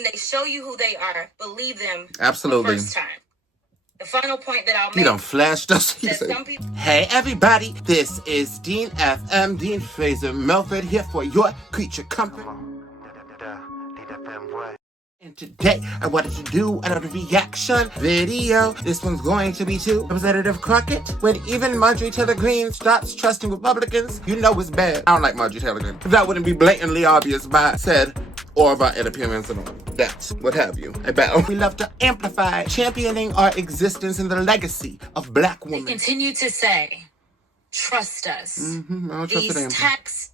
When they show you who they are, believe them. Absolutely. The first time. The final point that I'll make. You done flashed us. Hey everybody, this is Dean FM, Dean Fraser Melford here for your creature comfort. And today I wanted to do another reaction video. This one's going to be to Representative Crockett. When even Marjorie Taylor Greene starts trusting Republicans, you know it's bad. I don't like Marjorie Taylor Greene. That wouldn't be blatantly obvious by said or by interference and all that, what have you. I bet we love to amplify championing our existence and the legacy of Black women. They continue to say, trust us. These tax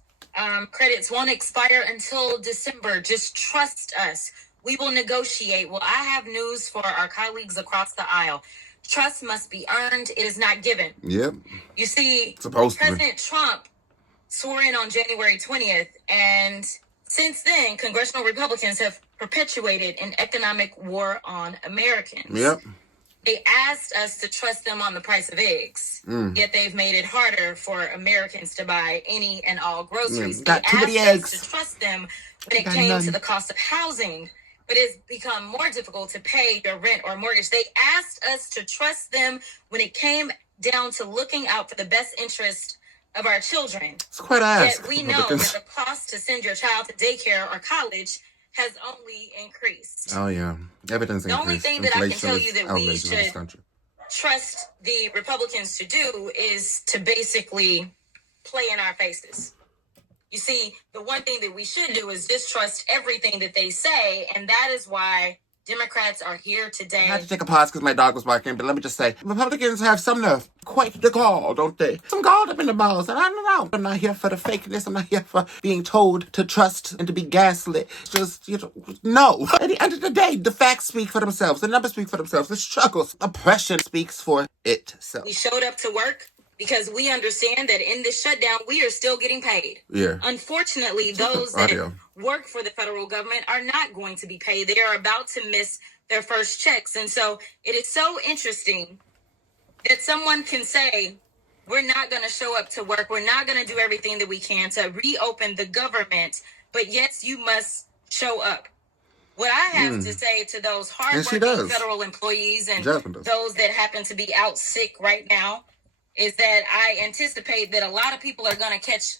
credits won't expire until December. Just trust us. We will negotiate. Well, I have news for our colleagues across the aisle. Trust must be earned. It is not given. Yep. You see, President Trump swore in on January 20th, and since then, congressional Republicans have perpetuated an economic war on Americans. Yep. They asked us to trust them on the price of eggs, yet they've made it harder for Americans to buy any and all groceries. They asked us to trust them when it came to the cost of housing, but it's become more difficult to pay your rent or mortgage. They asked us to trust them when it came down to looking out for the best interest of our children. It's quite ask. Yet we know that the cost to send your child to daycare or college has only increased. Oh yeah, everything's increased. The only thing that I can tell you that we should trust the Republicans to do is to basically play in our faces. You see, the one thing that we should do is distrust everything that they say, and that is why Democrats are here today. I had to take a pause because my dog was barking, but let me just say, Republicans have some nerve, quite the gall, don't they? Some gall up in the balls, and I don't know. I'm not here for the fakeness. I'm not here for being told to trust and to be gaslit. Just, no. At the end of the day, the facts speak for themselves. The numbers speak for themselves. The struggles, oppression speaks for itself. We showed up to work because we understand that in this shutdown, we are still getting paid. Yeah. Unfortunately, those that work for the federal government are not going to be paid. They are about to miss their first checks. And so it is so interesting that someone can say, we're not going to show up to work. We're not going to do everything that we can to reopen the government. But yes, you must show up. What I have to say to those hardworking federal employees and those that happen to be out sick right now is that I anticipate that a lot of people are going to catch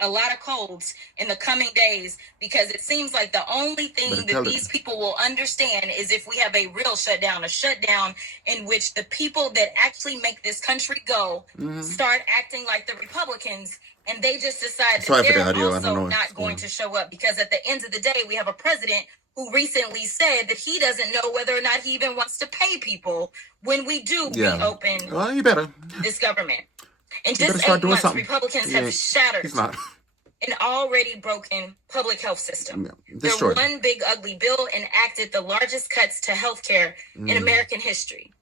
a lot of colds in the coming days, because it seems like the only thing that these people will understand is if we have a real shutdown, a shutdown in which the people that actually make this country go start acting like the Republicans, and they just decide that they're also not going to show up, because at the end of the day, we have a president who recently said that he doesn't know whether or not he even wants to pay people when we do reopen this government. In just 8 months, Republicans have shattered an already broken public health system. Their one big ugly bill enacted the largest cuts to health care in American history.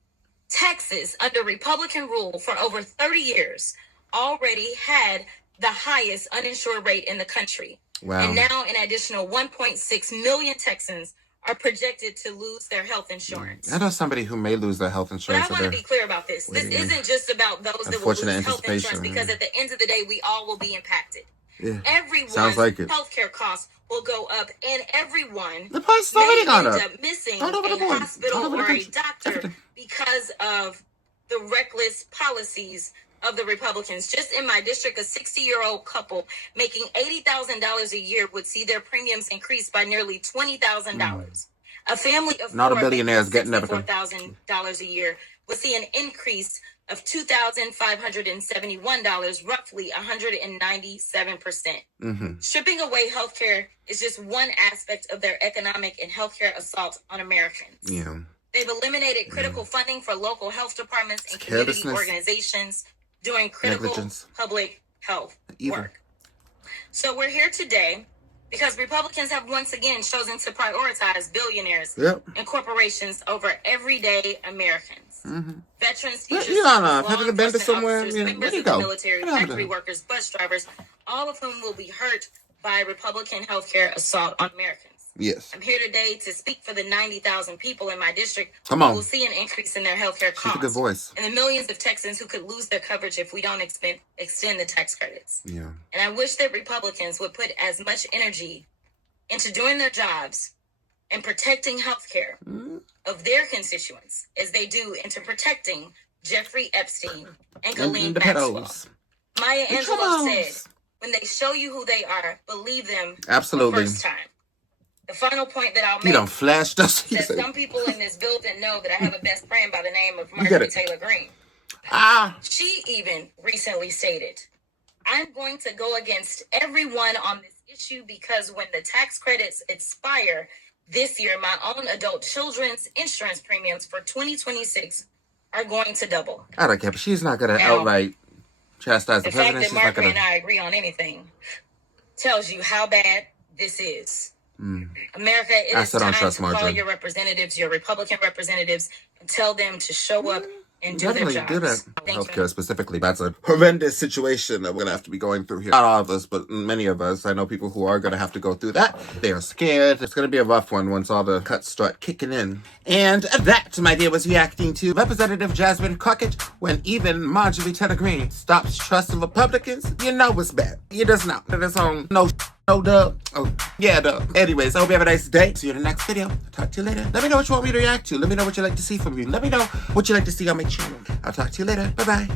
Texas, under Republican rule for over 30 years, already had the highest uninsured rate in the country. Wow. And now an additional 1.6 million Texans are projected to lose their health insurance. I know somebody who may lose their health insurance. But I want to be clear about this. This isn't just about those that will lose health insurance, because at the end of the day, we all will be impacted. Yeah. Everyone's healthcare costs will go up, and everyone the price is already gone up. Missing a hospital or a doctor because of the reckless policies of the Republicans. Just in my district, a 60-year-old couple making $80,000 a year would see their premiums increase by nearly $20,000. A family of not a billionaire is getting $4,000 a year would see an increase of $2,571, roughly 197%. Stripping away healthcare is just one aspect of their economic and healthcare assault on Americans. Yeah. They've eliminated critical funding for local health departments and community organizations doing critical public health work. So we're here today because Republicans have once again chosen to prioritize billionaires and corporations over everyday Americans. Veterans, teachers, law enforcement officers, members of the military, factory workers, bus drivers, all of whom will be hurt by Republican healthcare assault on Americans. Yes. I'm here today to speak for the 90,000 people in my district who will see an increase in their healthcare costs. She's a good voice. And the millions of Texans who could lose their coverage if we don't extend the tax credits. Yeah. And I wish that Republicans would put as much energy into doing their jobs and protecting healthcare of their constituents as they do into protecting Jeffrey Epstein and Ghislaine Maxwell. Maya Angelou said, when they show you who they are, believe them absolutely. The first time. The final point that I'll make is that some people in this building know that I have a best friend by the name of Margarine Taylor Greene. She even recently stated, I'm going to go against everyone on this issue because when the tax credits expire this year, my own adult children's insurance premiums for 2026 are going to double. I don't care, but she's not going to outright chastise the president. The fact that Margaret and I agree on anything tells you how bad this is. America, it is time to call your representatives, your Republican representatives, and tell them to show up and do their jobs. Do that. Healthcare specifically, that's a horrendous situation that we're going to have to be going through here. Not all of us, but many of us. I know people who are going to have to go through that. They are scared. It's going to be a rough one once all the cuts start kicking in. And that, my dear, was reacting to Representative Jasmine Crockett. When even Marjorie Taylor Greene stops trusting Republicans, you know it's bad. You just know. It's on no dub. Oh, yeah, dub. Anyways, I hope you have a nice day. See you in the next video. Talk to you later. Let me know what you want me to react to. Let me know what you'd like to see from me. Let me know what you'd like to see on my channel. I'll talk to you later. Bye-bye.